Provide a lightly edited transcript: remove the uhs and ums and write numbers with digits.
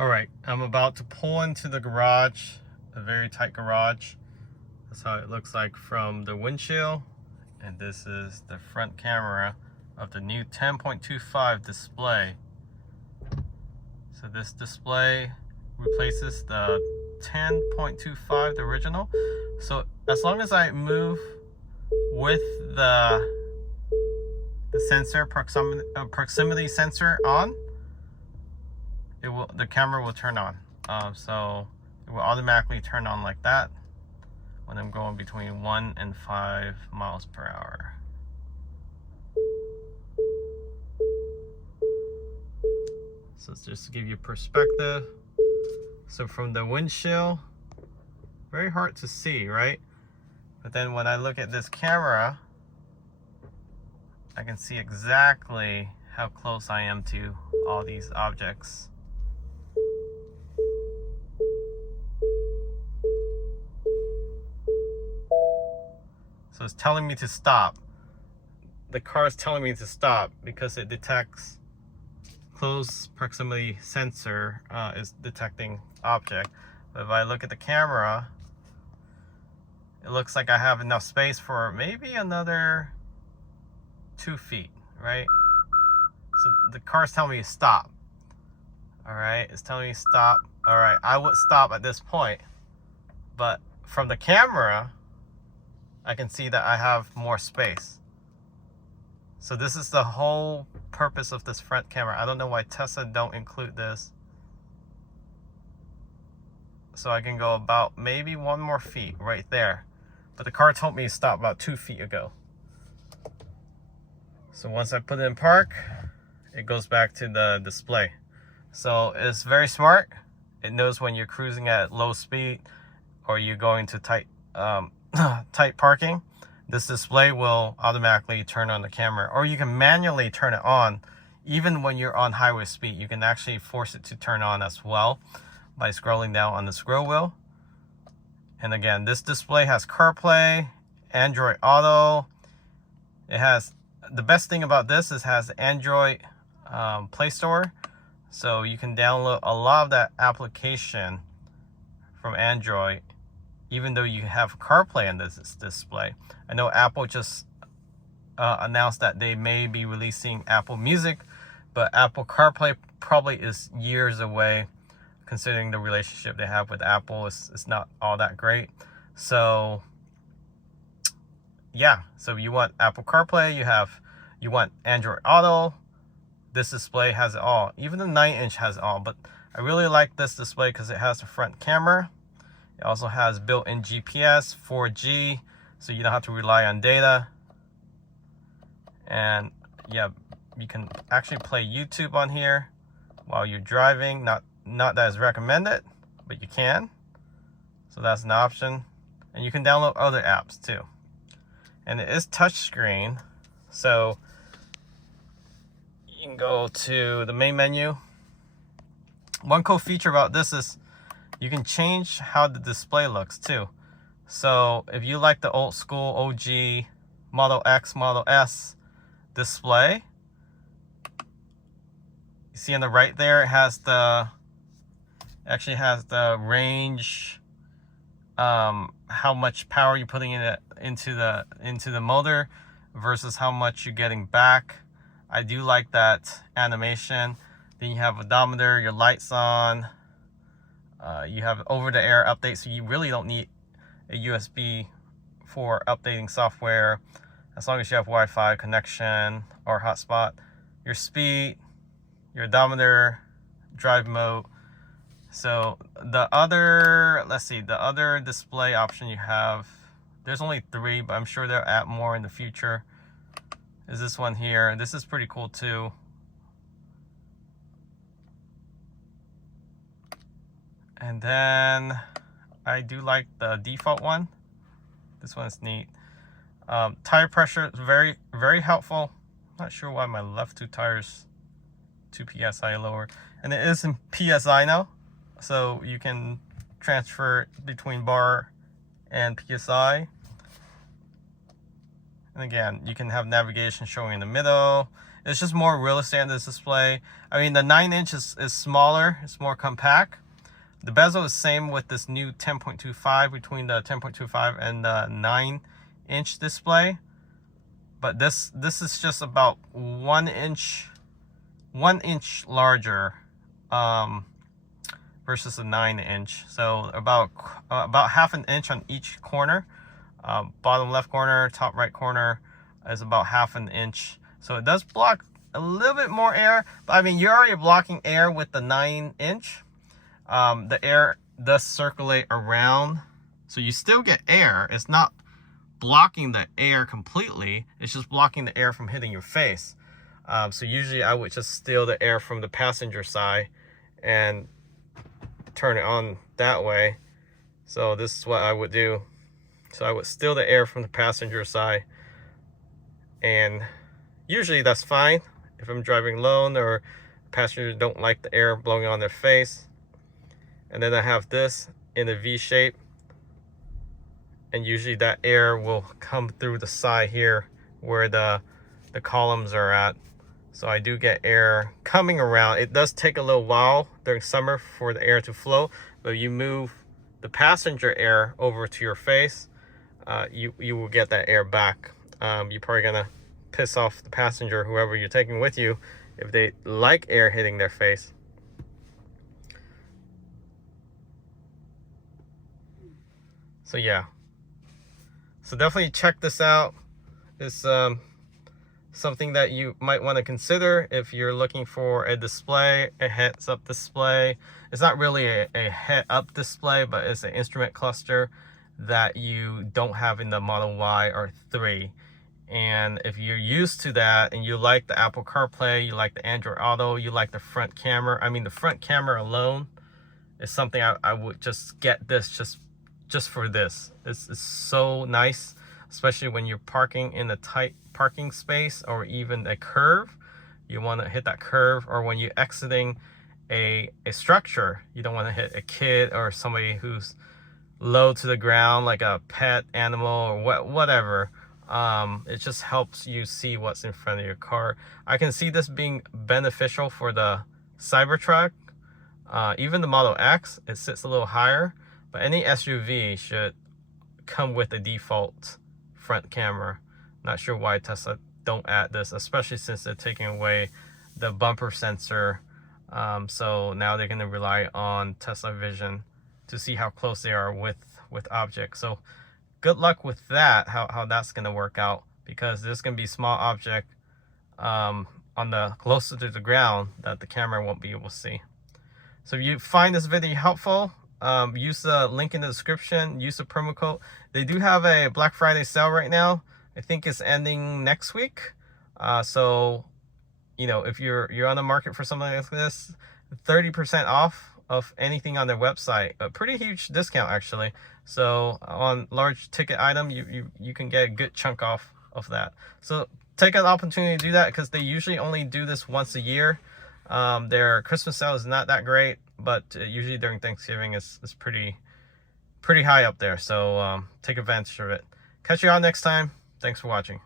All right, I'm about to pull into the garage, a very tight garage. That's how it looks like from the windshield. And this is the front camera of the new 10.25 display. So this display replaces the 10.25, the original. So as long as I move with the sensor, proximity sensor on, the camera will turn on. So it will automatically turn on like that when I'm going between 1 and 5 miles per hour. So it's just to give you perspective. So from the windshield, very hard to see, right? But then when I look at this camera, I can see exactly how close I am to all these objects. So it's telling me to stop. The car is telling me to stop because it detects close proximity sensor is detecting object. But if I look at the camera, it looks like I have enough space for maybe another 2 feet, right? So the car's telling me to stop. All right, it's telling me to stop. All right, I would stop at this point, but from the camera, I can see that I have more space. So this is the whole purpose of this front camera. I don't know why Tesla don't include this. So I can go about maybe 1 more feet right there. But the car told me to stop about 2 feet ago. So once I put it in park, it goes back to the display. So it's very smart. It knows when you're cruising at low speed or you're going to tight tight parking. This display will automatically turn on the camera, or you can manually turn it on. Even when you're on highway speed, you can actually force it to turn on as well by scrolling down on the scroll wheel. And again, this display has CarPlay, Android Auto. It has, the best thing about this is it has Android Play Store. So you can download a lot of that application from Android, even though you have CarPlay in this display. I know Apple just announced that they may be releasing Apple Music, but Apple CarPlay probably is years away, considering the relationship they have with Apple. It's not all that great. So yeah, so you want Apple CarPlay, you want Android Auto. This display has it all. Even the 9-inch has it all. But I really like this display because it has the front camera. It also has built-in GPS, 4G, so you don't have to rely on data. And yeah, you can actually play YouTube on here while you're driving. Not that is recommended, but you can. So that's an option. And you can download other apps too. And it is touchscreen, so you can go to the main menu. One cool feature about this is you can change how the display looks too. So if you like the old school OG Model X, Model S display, you see on the right there, it actually has the range, how much power you're putting into the motor versus how much you're getting back. I do like that animation. Then you have odometer, your lights on. You have over-the-air updates, so you really don't need a USB for updating software as long as you have Wi-Fi connection or hotspot. Your speed, your odometer, drive mode. So the other display option you have, there's only 3, but I'm sure they'll add more in the future, is this one here. This is pretty cool too. And then I do like the default one. This one's neat. Tire pressure is very, very helpful. Not sure why my left 2 tires 2 psi lower. And it is in PSI now, so you can transfer between bar and PSI. And again, you can have navigation showing in the middle. It's just more real estate on this display. I mean, the 9-inch is smaller, it's more compact. The bezel is same with this new 10.25, between the 10.25 and the 9-inch display. But this is just about 1 inch larger versus a 9-inch. So about half an inch on each corner. Bottom left corner, top right corner is about half an inch. So it does block a little bit more air, but I mean, you're already blocking air with the 9-inch. The air does circulate around, so you still get air. It's not blocking the air completely, it's just blocking the air from hitting your face. So usually I would just steal the air from the passenger side and turn it on that way. So this is what I would do. So I would steal the air from the passenger side, and usually that's fine if I'm driving alone or passengers don't like the air blowing on their face. And then I have this in a V shape, and usually that air will come through the side here where the columns are at. So I do get air coming around. It does take a little while during summer for the air to flow, but you move the passenger air over to your face, you will get that air back. You're probably gonna piss off the passenger, whoever you're taking with you, if they like air hitting their face. So yeah, so definitely check this out. It's something that you might want to consider if you're looking for a display, a heads-up display. It's not really a head-up display, but it's an instrument cluster that you don't have in the Model Y or 3. And if you're used to that and you like the Apple CarPlay, you like the Android Auto, you like the front camera. I mean, the front camera alone is something I would just get this just for this. It's so nice, especially when you're parking in a tight parking space or even a curve. You want to hit that curve, or when you're exiting a structure, you don't want to hit a kid or somebody who's low to the ground, like a pet animal or whatever. It just helps you see what's in front of your car. I can see this being beneficial for the Cybertruck. Even the Model X, it sits a little higher, but any SUV should come with a default front camera. Not sure why Tesla don't add this, especially since they're taking away the bumper sensor. So now they're going to rely on Tesla Vision to see how close they are with objects. So good luck with that, how that's going to work out, because there's going to be small object on the closer to the ground that the camera won't be able to see. So if you find this video helpful, use the link in the description, use the promo code. They do have a Black Friday sale right now. I think it's ending next week. So, you know, if you're on the market for something like this, 30% off of anything on their website. A pretty huge discount, actually. So on large ticket item, you can get a good chunk off of that. So take an opportunity to do that, because they usually only do this once a year. Their Christmas sale is not that great, but usually during Thanksgiving it's pretty high up there. So take advantage of it. Catch you all next time. Thanks for watching.